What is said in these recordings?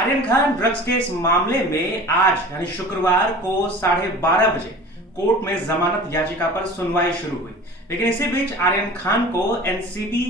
Aryan Khan drugs case मामले में आज यानी शुक्रवार को 12:30 बजे कोर्ट में जमानत याचिका पर सुनवाई शुरू हुई। लेकिन इसी बीच आर्यन खान को एनसीबी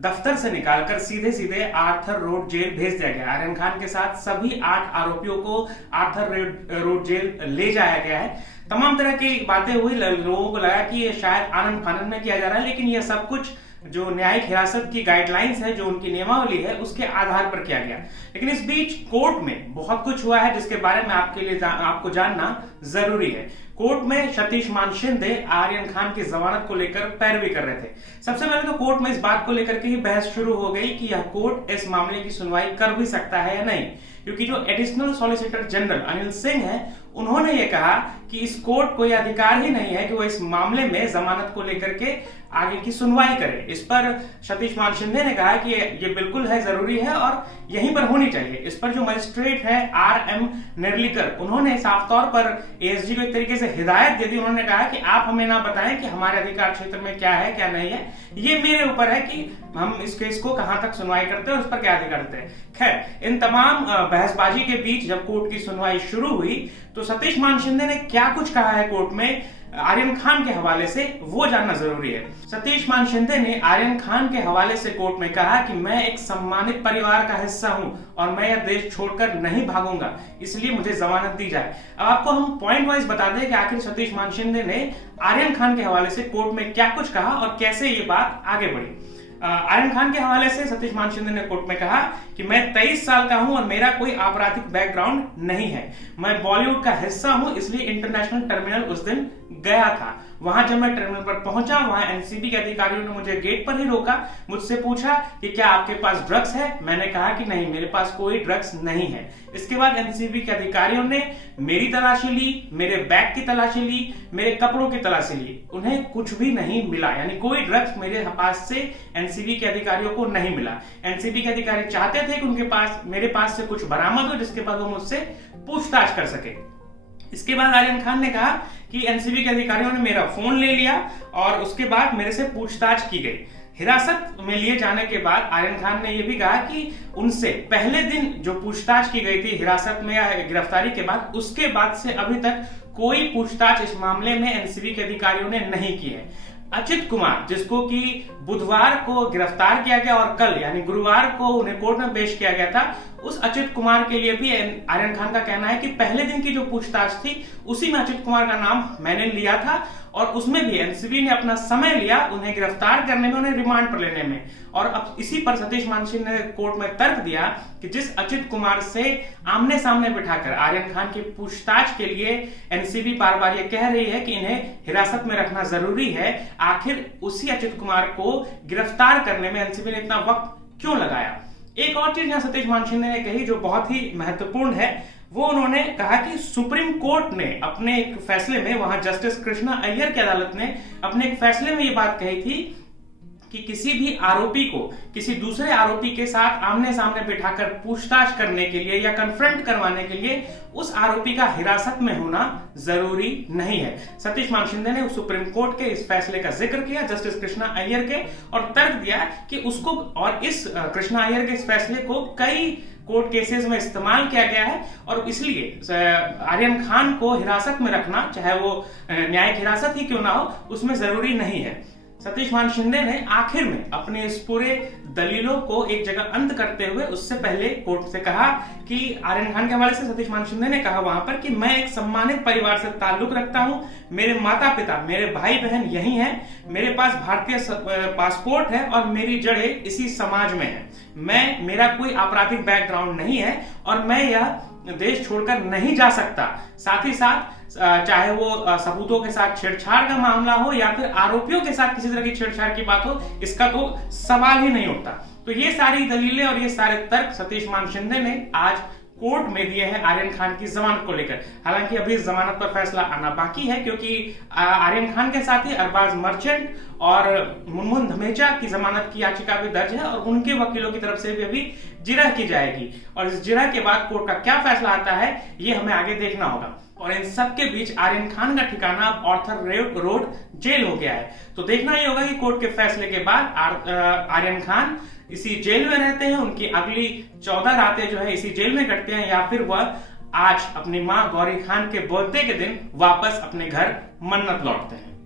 दफ्तर से निकालकर सीधे सीधे आर्थर रोड जेल भेज दिया गया। आर्यन खान के साथ सभी 8 आरोपियों को आर्थर रोड जेल ले जाया गया है। तमाम तरह की बातें हुई, लोगों को लगा कि ये शायद आनंद फानंद में किया जा रहा है, लेकिन ये सब कुछ जो न्यायिक हिरासत की गाइडलाइंस है, जो उनकी नियमावली है, उसके आधार पर किया गया। लेकिन इस बीच कोर्ट में बहुत कुछ हुआ है जिसके बारे में आपको जानना जरूरी है। कोर्ट में सतीश मान शिंदे आर्यन खान की जमानत को लेकर पैरवी कर रहे थे। सबसे पहले तो कोर्ट में इस बात को लेकर के ही बहस शुरू हो गई कि यह कोर्ट इस मामले की सुनवाई कर भी सकता है या नहीं, क्योंकि जो additional solicitor general Anil Singh है, उन्होंने ये कहा कि इस कोर्ट को यह अधिकार ही नहीं है कि वो इस मामले में जमानत को लेकर के आगे की सुनवाई करे। इस पर सतीश मान शिंदे ने कहा कि ये बिल्कुल है, जरूरी है और यहीं पर होनी चाहिए। इस पर जो मजिस्ट्रेट है RM नेर्लिकर, उन्होंने साफ तौर पर एएसजी को एक तरीके से हिदायत दे दी। उन्होंने कहा कि आप हमें ना बताएं कि हमारे अधिकार क्षेत्र में क्या है क्या नहीं है, ये मेरे ऊपर है कि हम इस केस को कहां तक सुनवाई करते हैं और उस पर क्या अधिकार देते हैं। खैर, इन तमाम बहसबाजी के बीच जब कोर्ट की सुनवाई शुरू हुई तो सतीश मान शिंदे ने क्या कुछ कहा है कोर्ट में आर्यन खान के हवाले से, वो जानना जरूरी है। सतीश मान शिंदे ने आर्यन खान के हवाले से कोर्ट में कहा कि मैं एक सम्मानित परिवार का हिस्सा हूं और मैं यह देश छोड़कर नहीं भागूंगा, इसलिए मुझे जमानत दी जाए। अब आपको हम पॉइंट वाइज बता दें कि आखिर सतीश मान शिंदे ने आर्यन खान के हवाले से कोर्ट में क्या कुछ कहा और कैसे ये बात आगे बढ़ी। आर्यन खान के हवाले से सतीश मान शिंदे ने कोर्ट में कहा कि मैं 23 साल का हूं और मेरा कोई आपराधिक बैकग्राउंड नहीं है। मैं बॉलीवुड का हिस्सा हूं, इसलिए इंटरनेशनल टर्मिनल उस दिन गया था। वहां जब मैं टर्मिनल पर पहुंचा, वहां एनसीबी के अधिकारियों ने मुझे गेट पर ही रोका, मुझसे पूछा कि क्या आपके पास ड्रग्स है। मैंने कहा कि नहीं, मेरे पास कोई ड्रग्स नहीं है। इसके बाद एनसीबी के अधिकारियों ने मेरी तलाशी ली, मेरे बैग की तलाशी ली, मेरे कपड़ों की तलाशी ली। उन्हें कुछ भी नहीं मिला, यानी कोई ड्रग्स मेरे पास से एनसीबी के अधिकारियों को नहीं मिला। एनसीबी के अधिकारी चाहते थे कि उनके पास मेरे पास से कुछ बरामद हो जिसके बाद वो मुझसे पूछताछ कर सके। इसके बाद आर्यन खान ने कहा कि एनसीबी के अधिकारियों ने मेरा फोन ले लिया और उसके बाद मेरे से पूछताछ की गई। हिरासत में लिए जाने के बाद आर्यन खान ने यह भी कहा कि उनसे पहले दिन जो पूछताछ की गई थी हिरासत में या गिरफ्तारी के बाद, उसके बाद से अभी तक कोई पूछताछ इस मामले में एनसीबी के अधिकारियों ने नहीं की है। अचित कुमार, जिसको कि बुधवार को गिरफ्तार किया गया और कल यानी गुरुवार को उन्हें कोर्ट में पेश किया गया था, उस अचित कुमार के लिए भी आर्यन खान का कहना है कि पहले दिन की जो पूछताछ थी उसी में अचित कुमार का नाम मैंने लिया था और उसमें भी एनसीबी ने अपना समय लिया उन्हें गिरफ्तार करने में, उन्हें रिमांड पर लेने में। और अब इसी पर सतीश मान शिंदे ने कोर्ट में तर्क दिया कि जिस अचित कुमार से आमने सामने बिठाकर आर्यन खान की पूछताछ के लिए एनसीबी बार बार ये कह रही है कि इन्हें हिरासत में रखना जरूरी है, आखिर उसी अचित कुमार को गिरफ्तार करने में एनसीबी ने इतना वक्त क्यों लगाया। एक और चीज यहां सतीश मान शिंदे ने कही जो बहुत ही महत्वपूर्ण है, वो उन्होंने कहा कि सुप्रीम कोर्ट ने अपने एक फैसले में, वहां जस्टिस कृष्णा अय्यर की अदालत ने अपने एक फैसले में ये बात कही थी कि किसी भी आरोपी को किसी दूसरे आरोपी के साथ आमने सामने बिठाकर पूछताछ करने के लिए या कन्फ्रंट करवाने के लिए उस आरोपी का हिरासत में होना जरूरी नहीं है। सतीश मान शिंदे ने सुप्रीम कोर्ट के इस फैसले का जिक्र किया, जस्टिस कृष्णा अय्यर के, और तर्क दिया कि उसको और इस कृष्णा अय्यर के इस फैसले को कई कोर्ट केसेस में इस्तेमाल किया गया है और इसलिए आर्यन खान को हिरासत में रखना, चाहे वो न्यायिक हिरासत ही क्यों ना हो, उसमें जरूरी नहीं है। सतीश मान शिंदे ने आखिर में अपने इस पूरे दलीलों को एक जगह अंत करते हुए उससे पहले कोर्ट से कहा कि आर्यन खान के हवाले से सतीश मान शिंदे ने कहा वहां पर कि मैं एक सम्मानित परिवार से ताल्लुक रखता हूं, मेरे माता पिता, मेरे भाई बहन यही हैं, मेरे पास भारतीय पासपोर्ट है और मेरी जड़ें इसी समाज में है। मेरा कोई आपराधिक बैकग्राउंड नहीं है और मैं यह देश छोड़कर नहीं जा सकता। साथ ही साथ चाहे वो सबूतों के साथ छेड़छाड़ का मामला हो या फिर आरोपियों के साथ किसी तरह की छेड़छाड़ की बात हो, इसका तो सवाल ही नहीं उठता। तो ये सारी दलीलें और ये सारे तर्क सतीश मान शिंदे ने आज कोर्ट में दिए हैं आर्यन खान की जमानत को लेकर। हालांकि अभी जमानत पर फैसला आना बाकी है, क्योंकि आर्यन खान के साथ ही अरबाज मर्चेंट और मुनमुन धमेचा की जमानत की याचिका भी दर्ज है और उनके वकीलों की तरफ से भी अभी जिरह की जाएगी और इस जिरह के बाद कोर्ट का क्या फैसला आता है ये हमें आगे देखना होगा। और इन सब के बीच आर्यन खान का ठिकाना अब आर्थर रोड जेल हो गया है। तो देखना ही होगा कि कोर्ट के फैसले के बाद आर्यन खान इसी जेल में रहते हैं, उनकी अगली 14 रातें जो है इसी जेल में कटते हैं, या फिर वह आज अपनी मां गौरी खान के बर्थडे के दिन वापस अपने घर मन्नत लौटते हैं।